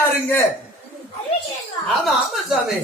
யாருங்க? ஆமா ஆமா சாமி.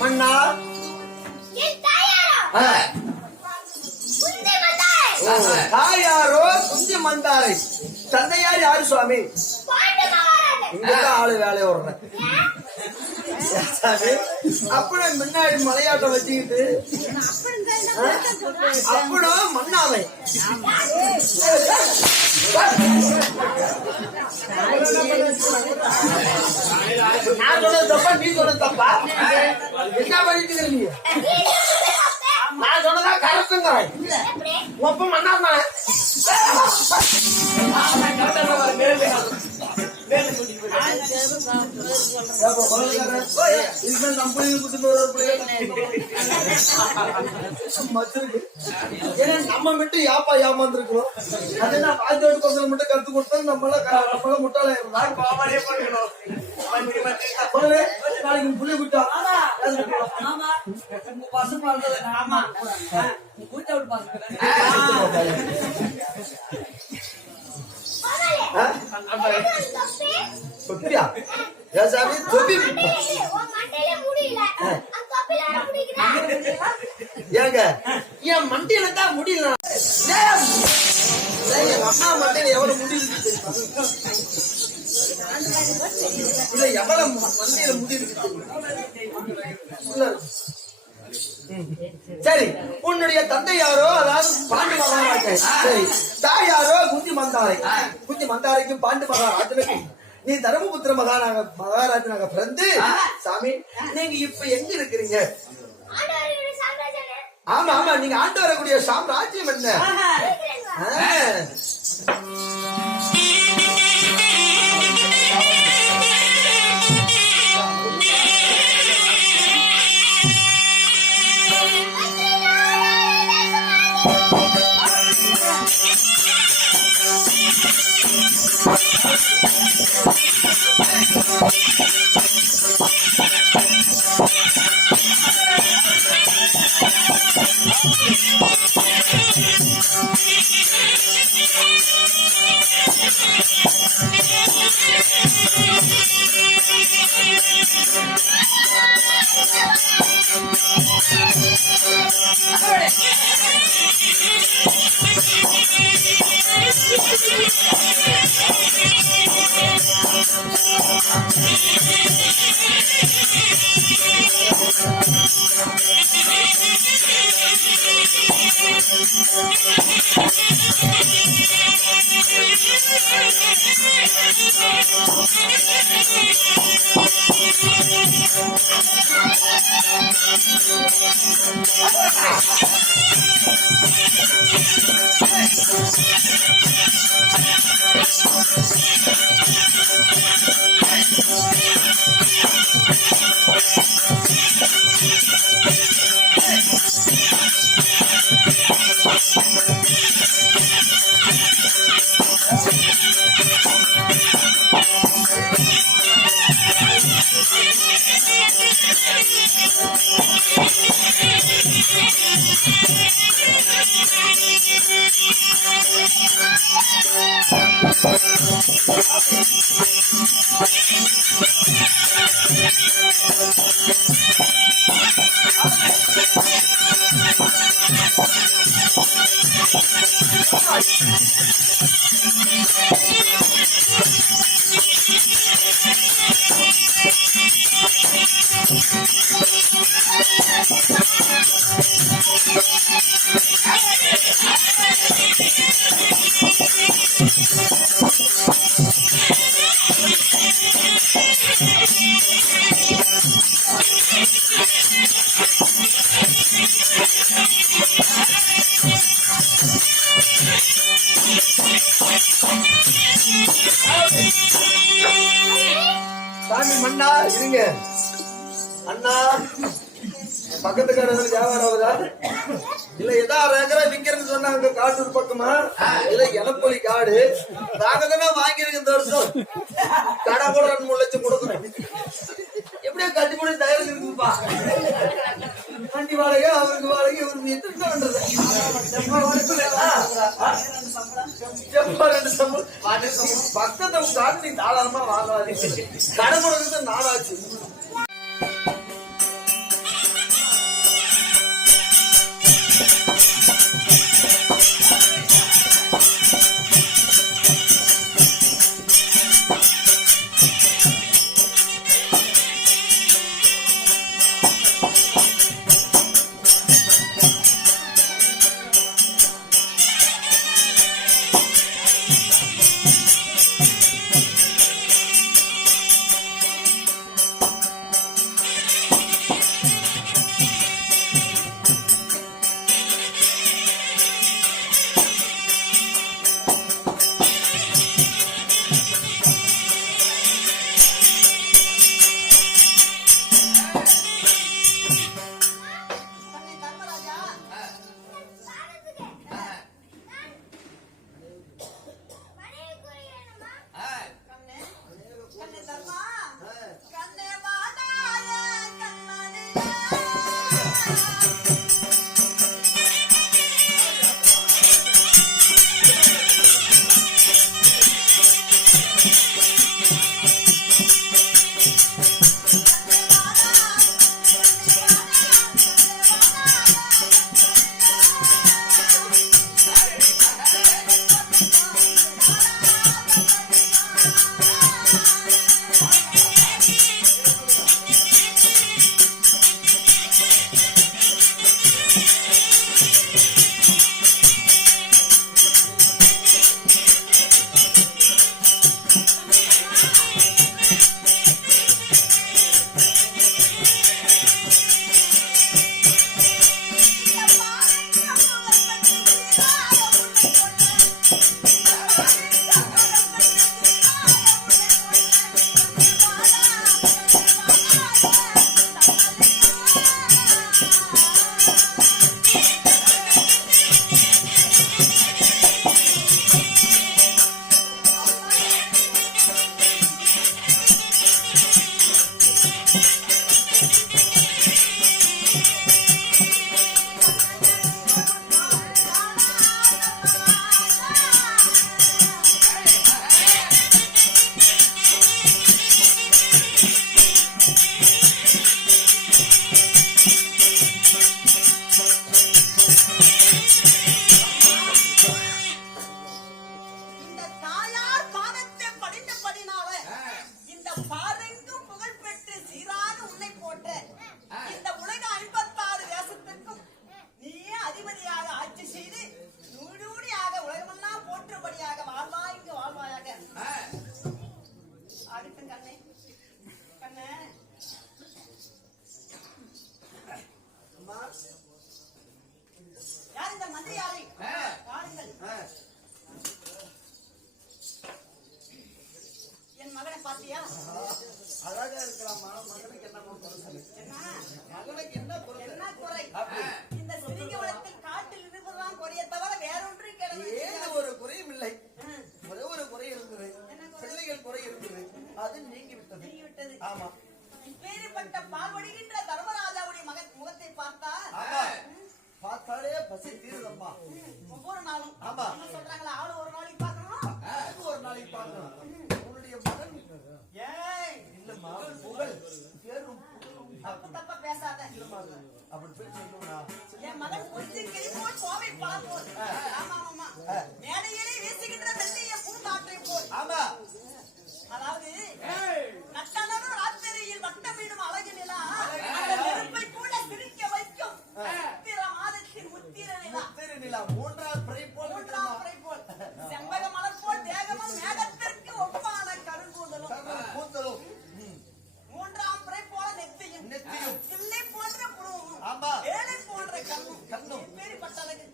மன்னா தாயாரோ குந்தி மந்தாரை, தந்தையார் யாரு சுவாமி? இங்கதான் ஆளு வேலையை விடுறேன். அப்பனும் முன்னாடி மலையாட்டம் வச்சுக்கிட்டு அப்பனும் மண்ணாமை நான் சொன்னது தப்பா நீ சொன்னது தப்பா? என்ன பண்ணிட்டு நீ? நான் சொன்னதா கரெக்டுங்கிறேன். ஒப்ப மண்ணாம நம்ம மட்டும் யாப்பா ஏமாந்துருக்கோம். அதே நான் பாஞ்சோட்டு பசங்க மட்டும் கத்து கொடுத்தா நம்மள முட்டாள நாளைக்கு புள்ளி குட்டா பசங்க ஏங்க என் மண்டையில தான் முடியல. அம்மா மண்டையில எவ்வளவு முடியல இல்ல, எவ்வளவு மண்டையில முடியல. சரி, உன்னுடைய தந்தை யாரோ, அதாவது பாண்டு மகாராஜா. சரி, தாய் யாரோ குந்தி மந்தாரை. குந்தி மந்தாரைக்கும் பாண்டு மகாராஜனுக்கும் நீ தர்மபுத்திர மகாராஜனாக பிறந்து சாமி, நீங்க இப்ப எங்க இருக்கிறீங்க? ஆமா ஆமா, நீங்க ஆண்டு வரக்கூடிய சாம்ராஜ்யம் என்ன? சாமி மண்ணா இருங்க அண்ணா பக்கத்துக்காரங்க வியாபாரம் ஆகுதா இல்ல ஏதோ 1 ஏக்கரா விக்கிறேன்னு சொன்னாங்க காட்டூர் பக்கமா இல்ல எலப்பொலி காடு நாங்க தானே வாங்கிருக்க இந்த வருஷம் கடை கூட 2-3 லட்சம் கொடுக்கணும் எப்படியோ கட்டி போட தயாரிச்சு இருக்குப்பா வண்டி வாடகை அவருக்கு வாடகை இவருக்கு எத்தனை பண்றது 2 சம்பளம் பக்கத்தை காட்டி தாராளமா வாங்காது கடை கொடுக்கறது நாளாச்சு கண்ணே கண்ணே அம்மா யார் இந்த மந்திரி யாரை பாருங்கள் என் மகனை பாத்தியா அழகா இருக்கலாமா மகனுக்கு என்ன குறை என்ன மகனுக்கு என்ன குறை என்ன குறை அப்படி இந்த சிறியவளத்தில் காட்டில் இருப்பதுதான் குறைய தவிர வேறொன்றும் கிடையாது ஏது ஒரு குறையும் இல்லை ஒரே ஒரு குறை இருந்தது பிள்ளைகள் குறை இருந்தது அது நீங்கி விட்டது விட்டது ஆமா இப்பேற்பட்ட பால்வடுகின்ற தர்மராஜாவுடைய முகத்தை பார்த்தா ஆமா பார்த்தாலே பசி தீருதம்மா ஒவ்வொரு நாளும் ஆமா என்ன சொல்றாங்களா ஆளு ஒரு நாளைக்கு பார்க்கணும் ஒரு நாளைக்கு பார்க்கணும் உன்னுடைய மகன் ஏய் இல்லம்மா புகழ் பேரும் தப்பு தப்பா பேசாத அப்படி போய் சொல்லுவா என் மகன் கொஞ்சம் கிளிப்போல் கோவை பழம் போல் ஆமா ஆமா மேடையிலே வீசுகின்ற வெள்ளைய பூங்காற்றை போல் ஆமா அதாவது நட்டனரும் ராத்திரியில் வட்டமிடும் அழகு நிலா அந்த நெருப்பை கூட சிரிக்க வைக்கும் சித்திர மாதத்தின் முத்திர நிலா திருநிலா மூன்றாவது பிறை போல் மூன்றாம் பிறை போல் செம்பக மலர் போல் தேகமும் மேகத்திற்கு ஒப்பான கருங்கூந்தலும் கூந்தலும் மூன்றாம் பிறை போல நெத்தியும் நெத்தியும் கிள்ளை போன்ற புருவமும் ஆமா ஏழை போன்ற கண்ணும் பேரிப்பட்ட அழகு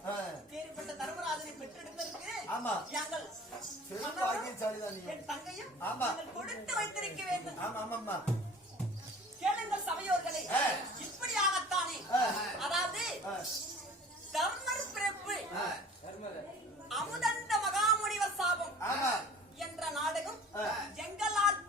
பேரிப்பட்ட தர்மராஜனை பெற்றெடுத்ததற்கு ஆமா எங்கள் பாக்கியசாலிதான் நீ என் தங்கையும் ஆமா நீங்கள் கொடுத்து வைத்திருக்க வேண்டும் ஆமா ஆமாம்மா கேளுங்கள் சபையோர்களே இப்படியாகத்தானே அதாவது தர்மர் பிறப்பு அமுதண்ட மகாமுனிவர் சாபம் ஆமா என்ற நாடகம் எங்களால்